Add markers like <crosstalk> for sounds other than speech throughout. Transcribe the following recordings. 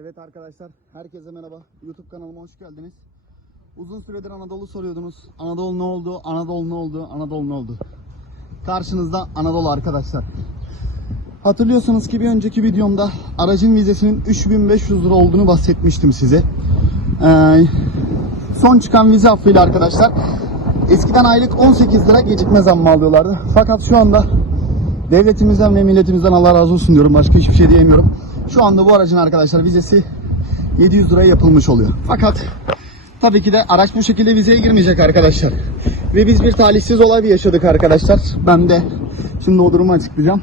Evet arkadaşlar, herkese merhaba. YouTube kanalıma hoş geldiniz. Uzun süredir Anadolu soruyordunuz. Anadolu ne oldu? Anadolu ne oldu? Anadolu ne oldu? Karşınızda Anadolu arkadaşlar. Hatırlıyorsunuz ki bir önceki videomda aracın vizesinin 3500 lira olduğunu bahsetmiştim size. Ee, son çıkan vize affıyla arkadaşlar eskiden aylık 18 lira gecikme zammı alıyorlardı. Fakat şu anda devletimizden ve milletimizden Allah razı olsun diyorum. Başka hiçbir şey diyemiyorum. Şu anda bu aracın arkadaşlar vizesi 700 liraya yapılmış oluyor. Fakat tabii ki de araç bu şekilde vizeye girmeyecek arkadaşlar. Ve biz bir talihsiz olay yaşadık arkadaşlar. Ben de şimdi o durumu açıklayacağım.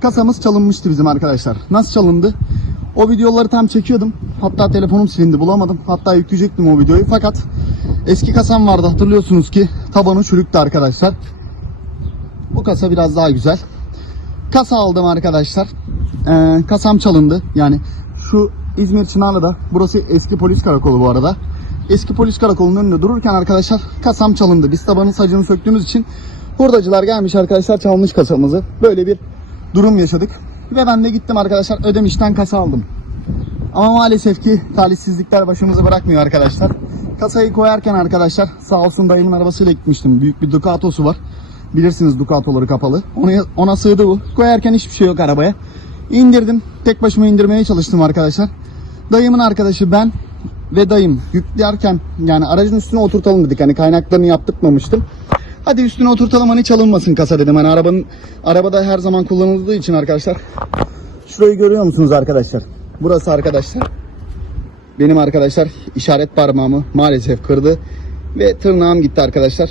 Kasamız çalınmıştı bizim arkadaşlar. Nasıl çalındı? O videoları tam çekiyordum. Hatta telefonum silindi bulamadım. Hatta yükleyecektim o videoyu. Fakat eski kasam vardı hatırlıyorsunuz ki tabanı çürüktü arkadaşlar. Bu kasa biraz daha güzel. Kasa aldım arkadaşlar. Ee, kasam çalındı. Yani şu İzmir Çınarlı'da burası eski polis karakolu bu arada. Eski polis karakolunun önünde dururken arkadaşlar kasam çalındı. Biz tabanın sacını söktüğümüz için hurdacılar gelmiş arkadaşlar çalmış kasamızı. Böyle bir durum yaşadık. Ve ben de gittim arkadaşlar ödemişten kasa aldım. Ama maalesef ki talihsizlikler başımızı bırakmıyor arkadaşlar. Kasayı koyarken arkadaşlar sağ olsun dayımın arabasıyla gitmiştim. Büyük bir Ducato'su var. Bilirsiniz Ducato'ları kapalı. Ona, ona sığdı bu. Koyarken hiçbir şey yok arabaya. İndirdim. Tek başıma indirmeye çalıştım arkadaşlar. Dayımın arkadaşı ben ve dayım yüklerken yani aracın üstüne oturtalım dedik. Hani kaynaklarını yaptırmamıştım. Hadi üstüne oturtalım hani çalınmasın kasa dedim. Hani arabanın arabada her zaman kullanıldığı için arkadaşlar. Şurayı görüyor musunuz arkadaşlar? Burası arkadaşlar. Benim arkadaşlar işaret parmağımı maalesef kırdı ve tırnağım gitti arkadaşlar.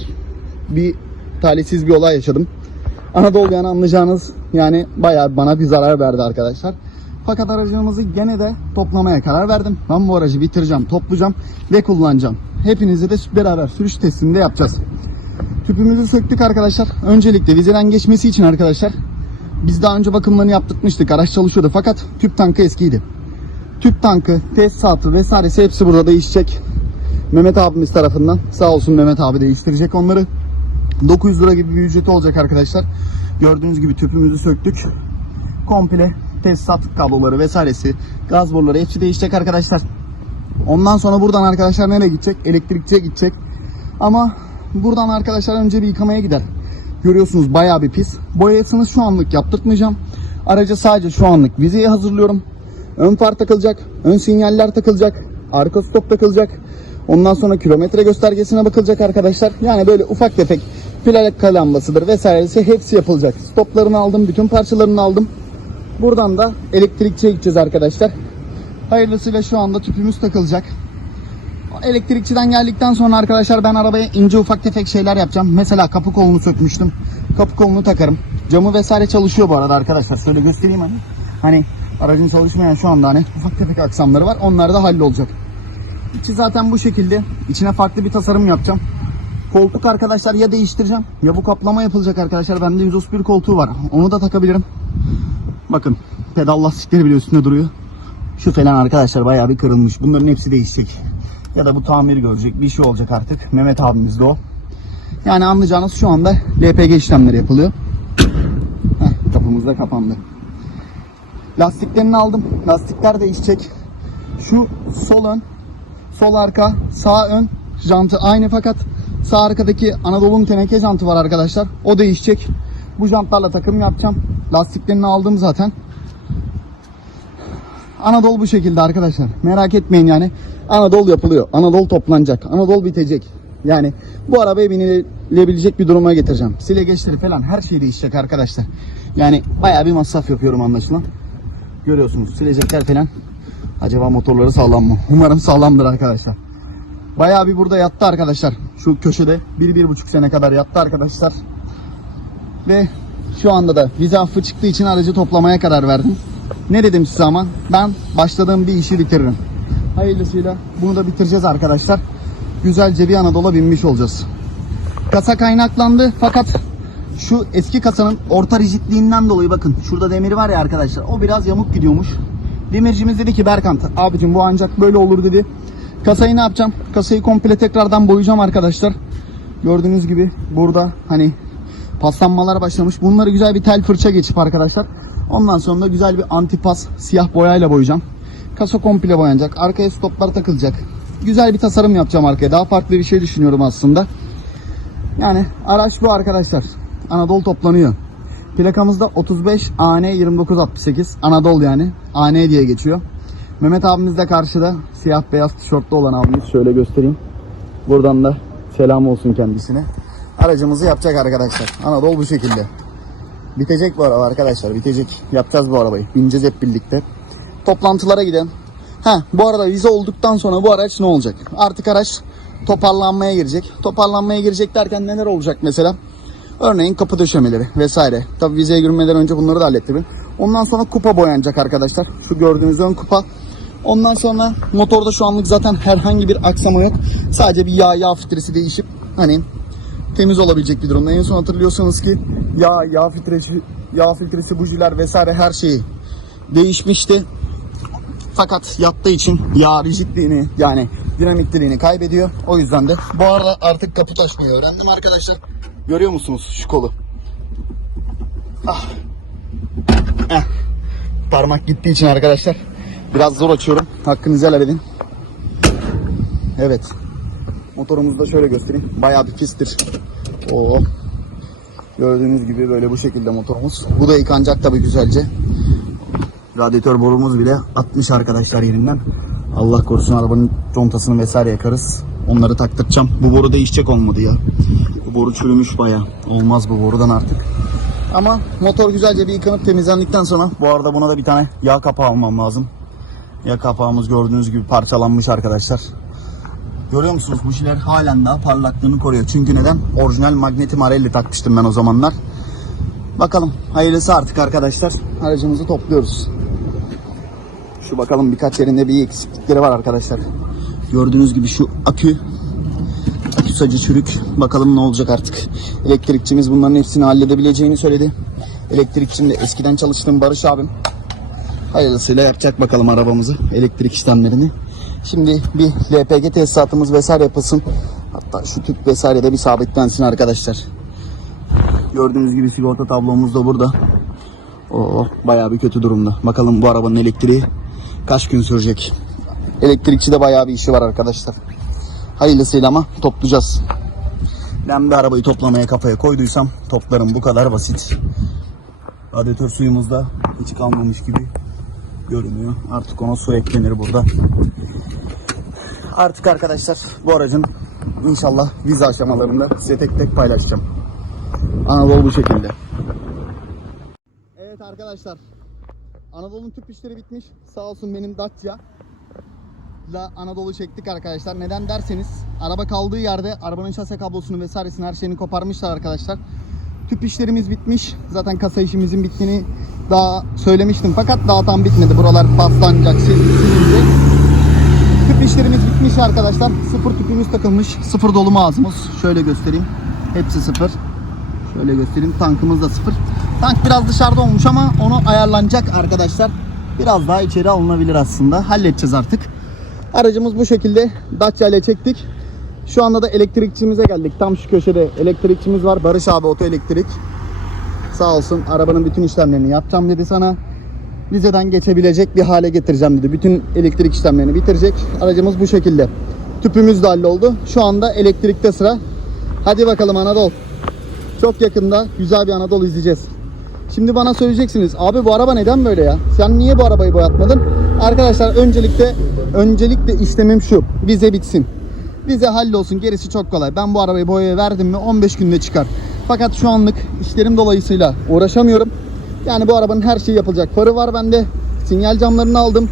Bir talihsiz bir olay yaşadım. Anadolu yani anlayacağınız yani bayağı bana bir zarar verdi arkadaşlar. Fakat aracımızı gene de toplamaya karar verdim. Ben bu aracı bitireceğim, toplayacağım ve kullanacağım. Hepinizi de beraber sürüş testinde yapacağız. Tüpümüzü söktük arkadaşlar. Öncelikle vizeden geçmesi için arkadaşlar biz daha önce bakımlarını yaptırmıştık. Araç çalışıyordu fakat tüp tankı eskiydi. Tüp tankı, tesisatı vesairesi hepsi burada değişecek. Mehmet abimiz tarafından. Sağ olsun Mehmet abi değiştirecek onları. 900 lira gibi bir ücreti olacak arkadaşlar. Gördüğünüz gibi tüpümüzü söktük. Komple tesisat kabloları vesairesi, gaz boruları hepsi değişecek arkadaşlar. Ondan sonra buradan arkadaşlar nereye gidecek? Elektrikçiye gidecek. Ama buradan arkadaşlar önce bir yıkamaya gider. Görüyorsunuz bayağı bir pis. Boyasını şu anlık yaptırtmayacağım. Araca sadece şu anlık vizeyi hazırlıyorum. Ön far takılacak, ön sinyaller takılacak, arka stop takılacak. Ondan sonra kilometre göstergesine bakılacak arkadaşlar. Yani böyle ufak tefek plaka lambasıdır vesairesi hepsi yapılacak. Stoplarını aldım, bütün parçalarını aldım. Buradan da elektrikçiye gideceğiz arkadaşlar. Hayırlısıyla şu anda tüpümüz takılacak. Elektrikçiden geldikten sonra arkadaşlar ben arabaya ince ufak tefek şeyler yapacağım. Mesela kapı kolunu sökmüştüm. Kapı kolunu takarım. Camı vesaire çalışıyor bu arada arkadaşlar. Şöyle göstereyim hani. Hani aracın çalışmayan şu anda hani ufak tefek aksamları var. Onlar da hallolacak. İçi zaten bu şekilde. İçine farklı bir tasarım yapacağım. Koltuk arkadaşlar ya değiştireceğim ya bu kaplama yapılacak arkadaşlar. Bende 131 koltuğu var. Onu da takabilirim. Bakın pedal lastikleri bile üstünde duruyor. Şu falan arkadaşlar bayağı bir kırılmış. Bunların hepsi değişecek. Ya da bu tamir görecek bir şey olacak artık. Mehmet abimiz de o. Yani anlayacağınız şu anda LPG işlemleri yapılıyor. Heh, kapımız da kapandı. Lastiklerini aldım. Lastikler değişecek. Şu sol ön, sol arka, sağ ön jantı aynı fakat sağ arkadaki Anadolu'nun teneke jantı var arkadaşlar. O değişecek. Bu jantlarla takım yapacağım. Lastiklerini aldım zaten. Anadolu bu şekilde arkadaşlar. Merak etmeyin yani. Anadolu yapılıyor. Anadolu toplanacak. Anadolu bitecek. Yani bu arabayı binilebilecek bir duruma getireceğim. Silegeçleri falan her şey değişecek arkadaşlar. Yani bayağı bir masraf yapıyorum anlaşılan. Görüyorsunuz silecekler falan. Acaba motorları sağlam mı? Umarım sağlamdır arkadaşlar. Bayağı bir burada yattı arkadaşlar. Şu köşede bir, bir buçuk sene kadar yattı arkadaşlar. Ve şu anda da vize affı çıktığı için aracı toplamaya karar verdim. Ne dedim size ama ben başladığım bir işi bitiririm. Hayırlısıyla bunu da bitireceğiz arkadaşlar. Güzelce bir Anadolu'ya binmiş olacağız. Kasa kaynaklandı fakat şu eski kasanın orta rigidliğinden dolayı bakın şurada demir var ya arkadaşlar o biraz yamuk gidiyormuş. Demircimiz dedi ki Berkant abicim bu ancak böyle olur dedi. Kasayı ne yapacağım? Kasayı komple tekrardan boyayacağım arkadaşlar. Gördüğünüz gibi burada hani paslanmalar başlamış. Bunları güzel bir tel fırça geçip arkadaşlar. Ondan sonra da güzel bir antipas siyah boyayla boyayacağım. Kasa komple boyanacak. Arkaya stoplar takılacak. Güzel bir tasarım yapacağım arkaya. Daha farklı bir şey düşünüyorum aslında. Yani araç bu arkadaşlar. Anadolu toplanıyor. Plakamızda 35 AN 2968. Anadolu yani. AN diye geçiyor. Mehmet abimiz de karşıda. Siyah beyaz tişörtlü olan abimiz. Şöyle göstereyim. Buradan da selam olsun kendisine. Aracımızı yapacak arkadaşlar. Anadolu bu şekilde. Bitecek bu araba arkadaşlar. Bitecek. Yapacağız bu arabayı. Bineceğiz hep birlikte. Toplantılara gidelim. Ha bu arada vize olduktan sonra bu araç ne olacak? Artık araç toparlanmaya girecek. Toparlanmaya girecek derken neler olacak mesela? Örneğin kapı döşemeleri vesaire. Tabi vizeye girmeden önce bunları da hallettim. Ondan sonra kupa boyanacak arkadaşlar. Şu gördüğünüz ön kupa. Ondan sonra motorda şu anlık zaten herhangi bir aksama yok. Sadece bir yağ yağ filtresi değişip hani temiz olabilecek bir durumda. En son hatırlıyorsanız ki yağ, yağ filtresi, yağ filtresi, bujiler vesaire her şeyi değişmişti. Fakat yattığı için yağ rigidliğini yani dinamikliliğini kaybediyor. O yüzden de bu arada artık kaput açmayı öğrendim arkadaşlar. Görüyor musunuz şu kolu? Ah. Eh. Parmak gittiği için arkadaşlar biraz zor açıyorum. Hakkınızı helal edin. Evet. Motorumuzu da şöyle göstereyim. Bayağı bir pistir. Oo. Gördüğünüz gibi böyle bu şekilde motorumuz. Bu da yıkanacak tabii güzelce. Radyatör borumuz bile atmış arkadaşlar yerinden. Allah korusun arabanın contasını vesaire yakarız. Onları taktıracağım. Bu boru değişecek olmadı ya. Bu boru çürümüş baya. Olmaz bu borudan artık. Ama motor güzelce bir yıkanıp temizlendikten sonra bu arada buna da bir tane yağ kapağı almam lazım. Yağ kapağımız gördüğünüz gibi parçalanmış arkadaşlar. Görüyor musunuz bu şeyler halen daha parlaklığını koruyor. Çünkü neden? Orijinal magneti marelli takmıştım ben o zamanlar. Bakalım hayırlısı artık arkadaşlar. Aracımızı topluyoruz. Şu bakalım birkaç yerinde bir eksiklikleri var arkadaşlar. Gördüğünüz gibi şu akü akü sacı çürük. Bakalım ne olacak artık. Elektrikçimiz bunların hepsini halledebileceğini söyledi. Elektrikçim de eskiden çalıştığım Barış abim. Hayırlısıyla yapacak bakalım arabamızı. Elektrik işlemlerini. Şimdi bir LPG tesisatımız vesaire yapılsın. Hatta şu tüp vesaire de bir sabitlensin arkadaşlar. Gördüğünüz gibi sigorta tablomuz da burada. Oo, bayağı bir kötü durumda. Bakalım bu arabanın elektriği kaç gün sürecek. Elektrikçi de bayağı bir işi var arkadaşlar. Hayırlısıyla ama toplayacağız. Ben bir arabayı toplamaya kafaya koyduysam toplarım bu kadar basit. Radyatör suyumuz da hiç kalmamış gibi görünüyor. Artık ona su eklenir burada. Artık arkadaşlar bu aracın inşallah vize aşamalarında size tek tek paylaşacağım. Anadolu bu şekilde. Evet arkadaşlar. Anadolu'nun tüp işleri bitmiş. Sağ olsun benim Dacia. La Anadolu çektik arkadaşlar. Neden derseniz araba kaldığı yerde arabanın şase kablosunu vesairesini her şeyini koparmışlar arkadaşlar. Tüp işlerimiz bitmiş. Zaten kasa işimizin bittiğini daha söylemiştim. Fakat daha tam bitmedi. Buralar paslanacak, sil- silinecek. Tüp işlerimiz bitmiş arkadaşlar. Sıfır tüpümüz takılmış. Sıfır dolum ağzımız. Şöyle göstereyim. Hepsi sıfır. Şöyle göstereyim. Tankımız da sıfır. Tank biraz dışarıda olmuş ama onu ayarlanacak arkadaşlar. Biraz daha içeri alınabilir aslında. Halledeceğiz artık. Aracımız bu şekilde Dacia ile çektik. Şu anda da elektrikçimize geldik. Tam şu köşede elektrikçimiz var. Barış abi oto elektrik. Sağ olsun arabanın bütün işlemlerini yapacağım dedi sana. Vizeden geçebilecek bir hale getireceğim dedi. Bütün elektrik işlemlerini bitirecek. Aracımız bu şekilde. Tüpümüz de halloldu. Şu anda elektrikte sıra. Hadi bakalım Anadolu. Çok yakında güzel bir Anadolu izleyeceğiz. Şimdi bana söyleyeceksiniz. Abi bu araba neden böyle ya? Sen niye bu arabayı boyatmadın? Arkadaşlar öncelikle öncelikle istemim şu. Vize bitsin. Vize hallolsun. Gerisi çok kolay. Ben bu arabayı boyaya verdim mi 15 günde çıkar. Fakat şu anlık işlerim dolayısıyla uğraşamıyorum. Yani bu arabanın her şeyi yapılacak. Farı var bende. Sinyal camlarını aldım.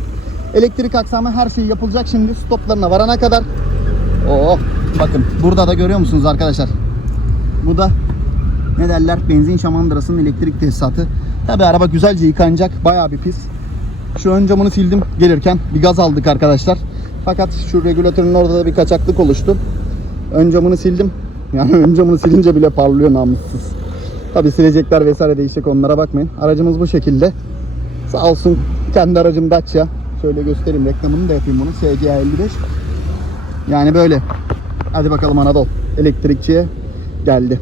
Elektrik aksamı her şey yapılacak şimdi stoplarına varana kadar. Oo, bakın burada da görüyor musunuz arkadaşlar? Bu da ne derler benzin şamandırasının elektrik tesisatı. Tabi araba güzelce yıkanacak bayağı bir pis. Şu ön camını sildim gelirken bir gaz aldık arkadaşlar. Fakat şu regülatörün orada da bir kaçaklık oluştu. Ön camını sildim. <laughs> Yani ön camını silince bile parlıyor namussuz. Tabi silecekler vesaire değişecek onlara bakmayın. Aracımız bu şekilde. Sağ olsun kendi aracım Dacia. Şöyle göstereyim reklamını da yapayım bunu. SGA 55. Yani böyle. Hadi bakalım Anadolu. Elektrikçiye geldi.